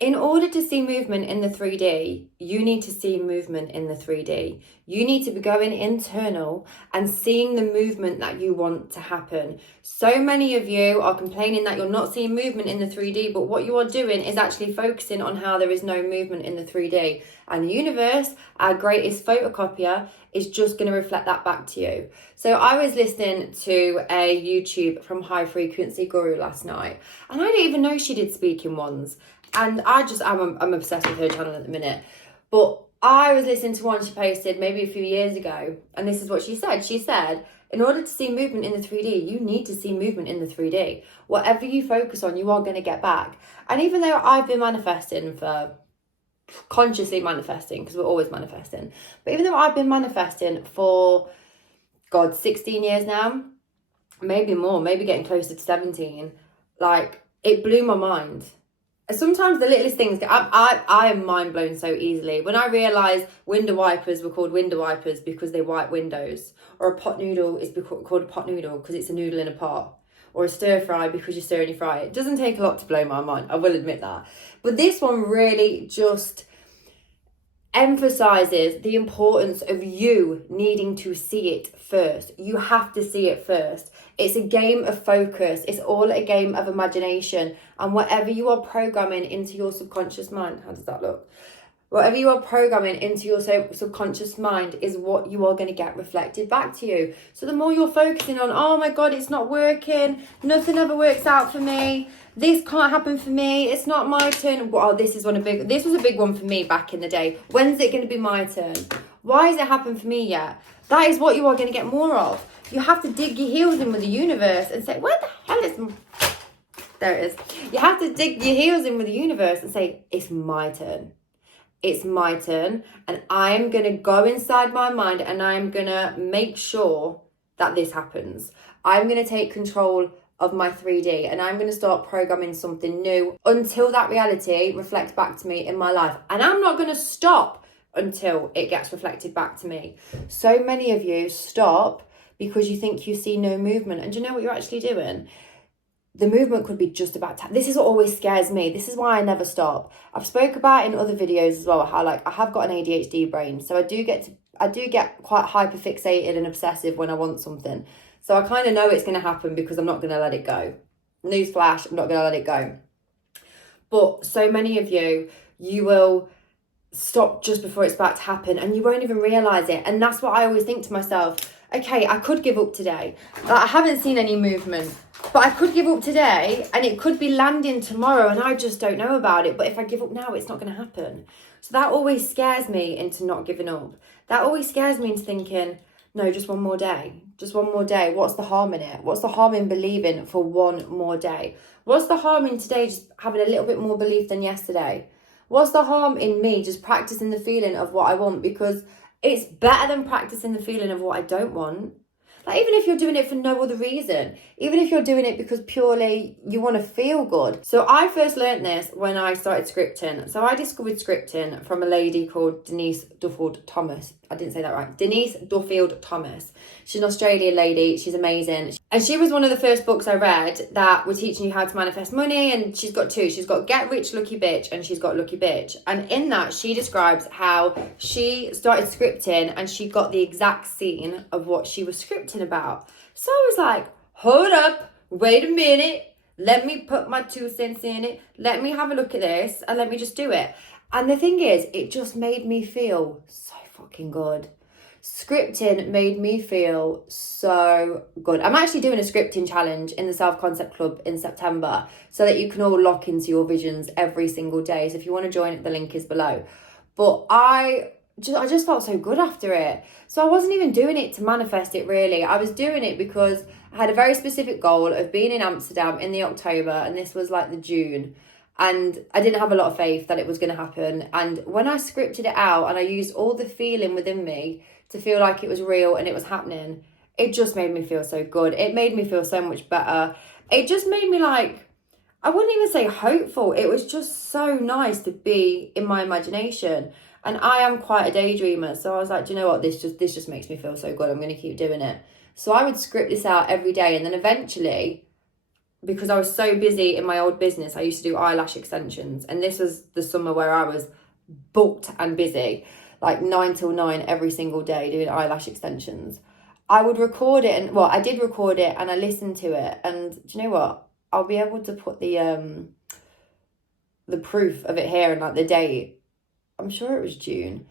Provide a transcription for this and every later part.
In order to see movement in the 3D, you need to see movement in the 3D. You need to be going internal and seeing the movement that you want to happen. So many of you are complaining that you're not seeing movement in the 3D, but what you are doing is actually focusing on how there is no movement in the 3D. And the universe, our greatest photocopier, is just going to reflect that back to you. So I was listening to a YouTube from highfrequencyguru last night, and I didn't even know she did speaking ones. And I'm obsessed with her channel at the minute. But I was listening to one she posted maybe a few years ago. And this is what she said. She said, in order to see movement in the 3D, you need to see movement in the 3D. Whatever you focus on, you are going to get back. And even though I've been consciously manifesting, because we're always manifesting. But even though I've been manifesting for, 16 years now, maybe more, maybe getting closer to 17, like, it blew my mind. Sometimes the littlest things, I am mind blown so easily. When I realised window wipers were called window wipers because they wipe windows, or a pot noodle is called a pot noodle because it's a noodle in a pot, or a stir fry because you stir and you fry. It doesn't take a lot to blow my mind, I will admit that. But this one really just emphasizes the importance of you needing to see it first. You have to see it first. It's a game of focus. It's all a game of imagination. And whatever you are programming into your subconscious mind, how does that look? Whatever you are programming into your subconscious mind is what you are going to get reflected back to you. So the more you're focusing on, oh my God, it's not working, nothing ever works out for me, this can't happen for me, it's not my turn. Wow, this was a big one for me back in the day. When's it going to be my turn? Why has it happened for me yet? That is what you are going to get more of. You have to dig your heels in with the universe and say, where the hell is... There it is. You have to dig your heels in with the universe and say, it's my turn. It's my turn, and I'm going to go inside my mind and I'm going to make sure that this happens. I'm going to take control of my 3D and I'm going to start programming something new until that reality reflects back to me in my life. And I'm not going to stop until it gets reflected back to me. So many of you stop because you think you see no movement. And do you know what you're actually doing? The movement could be just about this is what always scares me. This is why I never stop. I've spoke about in other videos as well how I have got an ADHD brain, so I do get quite hyper fixated and obsessive when I want something. So I kind of know it's going to happen because I'm not going to let it go. Newsflash, I'm not going to let it go. But so many of you will stop just before it's about to happen and you won't even realise it. And that's what I always think to myself. Okay, I could give up today. I haven't seen any movement, but I could give up today and it could be landing tomorrow and I just don't know about it. But if I give up now, it's not going to happen. So that always scares me into not giving up. That always scares me into thinking, no, just one more day. Just one more day. What's the harm in it? What's the harm in believing for one more day? What's the harm in today just having a little bit more belief than yesterday? What's the harm in me just practicing the feeling of what I want? Because it's better than practicing the feeling of what I don't want. Like, even if you're doing it for no other reason, even if you're doing it because purely you want to feel good. So I first learned this when I started scripting. So I discovered scripting from a lady called Denise Duffield Thomas. I didn't say that right. Denise Duffield Thomas. She's an Australian lady. She's amazing. And she was one of the first books I read that were teaching you how to manifest money. And she's got two. She's got Get Rich Lucky Bitch and she's got Lucky Bitch. And in that, she describes how she started scripting and she got the exact scene of what she was scripting about. So I was like, hold up, wait a minute. Let me put my 2 cents in it. Let me have a look at this and let me just do it. And the thing is, it just made me feel so fucking good. Scripting made me feel so good. I'm actually doing a scripting challenge in the Self Concept Club in September so that you can all lock into your visions every single day. So if you want to join it, the link is below. But I just felt so good after it. So I wasn't even doing it to manifest it really. I was doing it because I had a very specific goal of being in Amsterdam in the October, and this was like the June. And I didn't have a lot of faith that it was going to happen. And when I scripted it out and I used all the feeling within me to feel like it was real and it was happening, it just made me feel so good. It made me feel so much better. It just made me like, I wouldn't even say hopeful. It was just so nice to be in my imagination. And I am quite a daydreamer. So I was like, do you know what? This just makes me feel so good. I'm going to keep doing it. So I would script this out every day. And then eventually because I was so busy in my old business, I used to do eyelash extensions. And this was the summer where I was booked and busy, like 9 till 9 every single day doing eyelash extensions. I would record it, and well, I did record it and I listened to it. And do you know what? I'll be able to put the proof of it here and like the date. I'm sure it was June.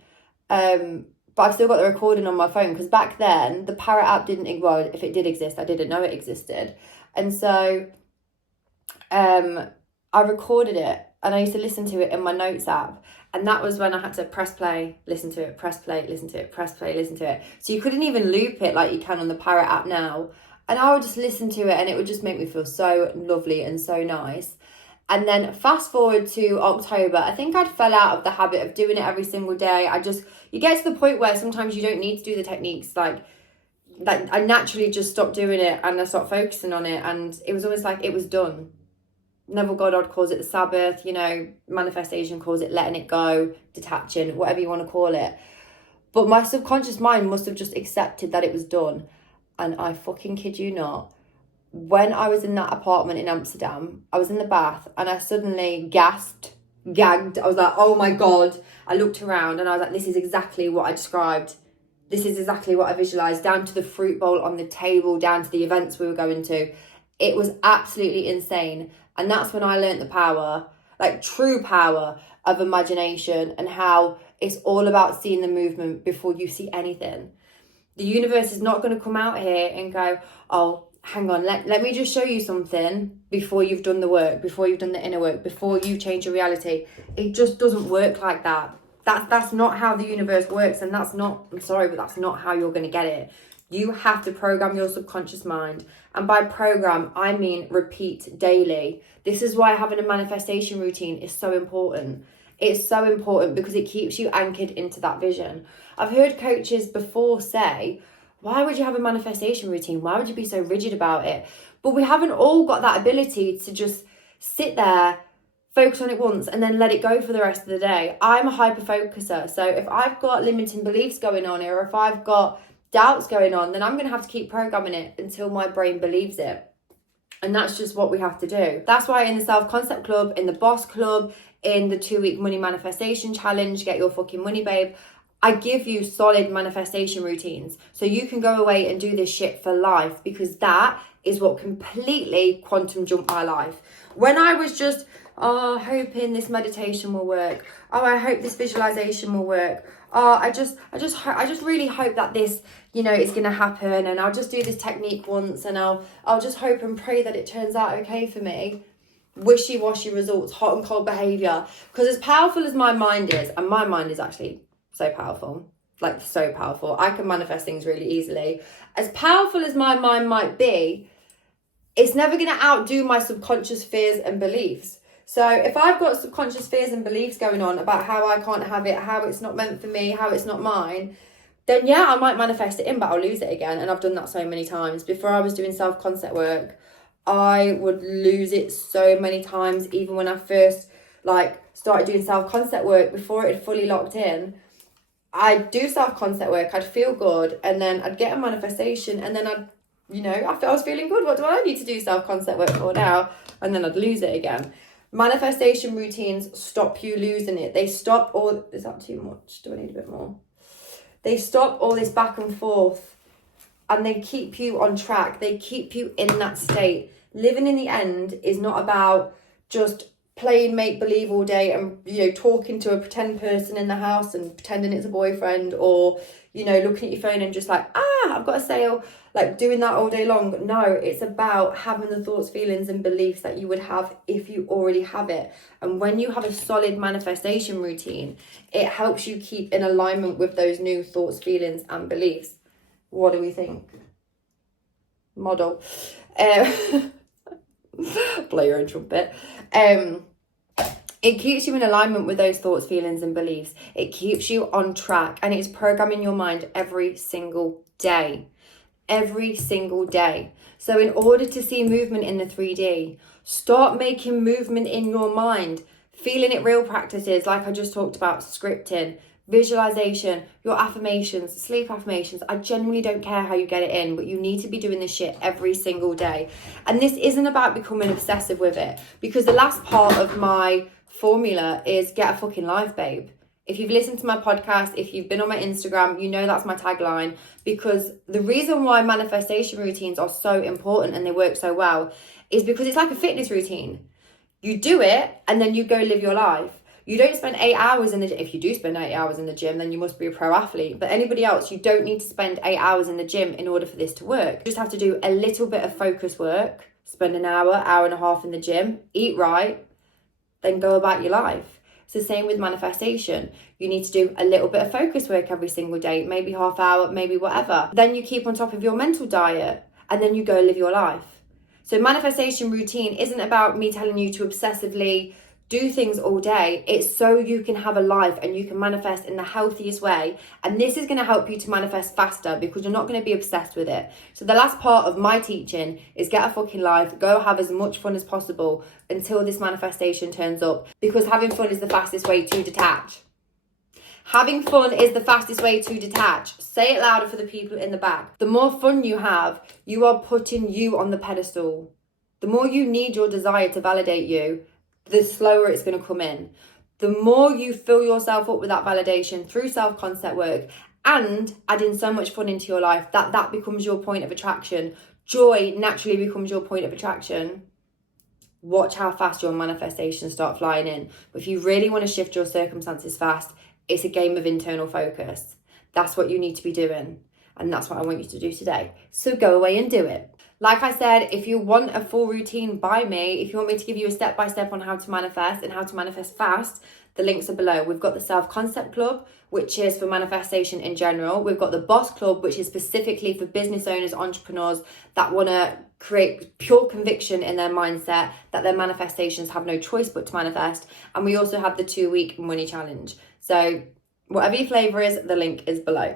But I've still got the recording on my phone, because back then the Parrot app didn't, well, if it did exist, I didn't know it existed. And so I recorded it and I used to listen to it in my notes app. And that was when I had to press play, listen to it, press play, listen to it, press play, listen to it. So you couldn't even loop it like you can on the Parrot app now. And I would just listen to it and it would just make me feel so lovely and so nice. And then fast forward to October, I think I'd fell out of the habit of doing it every single day. You get to the point where sometimes you don't need to do the techniques. Like I naturally just stopped doing it and I stopped focusing on it. And it was almost like it was done. Neville Goddard calls it the Sabbath, manifestation calls it letting it go, detaching, whatever you want to call it. But my subconscious mind must have just accepted that it was done. And I fucking kid you not, when I was in that apartment in Amsterdam, I was in the bath and I suddenly gagged. I was like, oh my God. I looked around and I was like, this is exactly what I described. This is exactly what I visualized, down to the fruit bowl on the table, down to the events we were going to. It was absolutely insane. And that's when I learned the power, like true power of imagination, and how it's all about seeing the movement before you see anything. The universe is not going to come out here and go, oh, hang on, let me just show you something before you've done the work, before you've done the inner work, before you change your reality. It just doesn't work like that. That's not how the universe works, and that's not, I'm sorry, but that's not how you're going to get it. You have to program your subconscious mind. And by program, I mean repeat daily. This is why having a manifestation routine is so important. It's so important because it keeps you anchored into that vision. I've heard coaches before say, why would you have a manifestation routine? Why would you be so rigid about it? But we haven't all got that ability to just sit there, focus on it once, and then let it go for the rest of the day. I'm a hyper focuser. So if I've got limiting beliefs going on, or if I've got doubts going on, then I'm going to have to keep programming it until my brain believes it. And that's just what we have to do. That's why in the Self-Concept Club, in the Boss Club, in the 2-week money manifestation challenge, Get Your Fucking Money Babe, I give you solid manifestation routines so you can go away and do this shit for life, because that is what completely quantum jumped my life. When I was just, hoping this meditation will work. Oh, I hope this visualization will work. Oh, I just really hope that this, is going to happen, and I'll just do this technique once, and I'll just hope and pray that it turns out okay for me. Wishy-washy results, hot and cold behavior. Because as powerful as my mind is, and my mind is actually so powerful, like so powerful, I can manifest things really easily. As powerful as my mind might be, it's never going to outdo my subconscious fears and beliefs. So if I've got subconscious fears and beliefs going on about how I can't have it, how it's not meant for me, how it's not mine, then yeah, I might manifest it in, but I'll lose it again. And I've done that so many times. Before I was doing self-concept work, I would lose it so many times. Even when I first started doing self-concept work, before it had fully locked in, I'd do self-concept work, I'd feel good, and then I'd get a manifestation, and then I was feeling good. What do I need to do self-concept work for now? And then I'd lose it again. Manifestation routines stop you losing it. They stop all... Is that too much? Do I need a bit more? They stop all this back and forth, and they keep you on track. They keep you in that state. Living in the end is not about just playing make-believe all day and, talking to a pretend person in the house and pretending it's a boyfriend, or, looking at your phone and just I've got a sale, doing that all day long. No, it's about having the thoughts, feelings and beliefs that you would have if you already have it. And when you have a solid manifestation routine, it helps you keep in alignment with those new thoughts, feelings and beliefs. What do we think? Model. Blow your own trumpet. It keeps you in alignment with those thoughts, feelings and beliefs. It keeps you on track, and it's programming your mind every single day. Every single day. So in order to see movement in the 3D, start making movement in your mind. Feeling it real practices, like I just talked about, scripting, visualization, your affirmations, sleep affirmations. I genuinely don't care how you get it in, but you need to be doing this shit every single day. And this isn't about becoming obsessive with it, because the last part of my formula is get a fucking life, babe. If you've listened to my podcast, if you've been on my Instagram, you know that's my tagline, because the reason why manifestation routines are so important and they work so well is because it's like a fitness routine. You do it and then you go live your life. You don't spend 8 hours in the gym. If you do spend 8 hours in the gym, then you must be a pro athlete. But anybody else, you don't need to spend 8 hours in the gym in order for this to work. You just have to do a little bit of focus work, spend an hour, hour and a half in the gym, eat right, then go about your life. It's the same with manifestation. You need to do a little bit of focus work every single day, maybe half hour, maybe whatever. Then you keep on top of your mental diet and then you go live your life. So manifestation routine isn't about me telling you to obsessively do things all day. It's so you can have a life and you can manifest in the healthiest way. And this is going to help you to manifest faster because you're not going to be obsessed with it. So the last part of my teaching is get a fucking life, go have as much fun as possible until this manifestation turns up, because having fun is the fastest way to detach. Having fun is the fastest way to detach. Say it louder for the people in the back. The more fun you have, you are putting you on the pedestal. The more you need your desire to validate you, the slower it's going to come in. The more you fill yourself up with that validation through self-concept work and adding so much fun into your life that becomes your point of attraction. Joy naturally becomes your point of attraction. Watch how fast your manifestations start flying in. But if you really want to shift your circumstances fast, it's a game of internal focus. That's what you need to be doing. And that's what I want you to do today. So go away and do it. Like I said, if you want a full routine by me, if you want me to give you a step-by-step on how to manifest and how to manifest fast, the links are below. We've got the Self-Concept Club, which is for manifestation in general. We've got the Boss Club, which is specifically for business owners, entrepreneurs that want to create pure conviction in their mindset that their manifestations have no choice but to manifest. And we also have the 2-week money challenge. So whatever your flavor is, the link is below.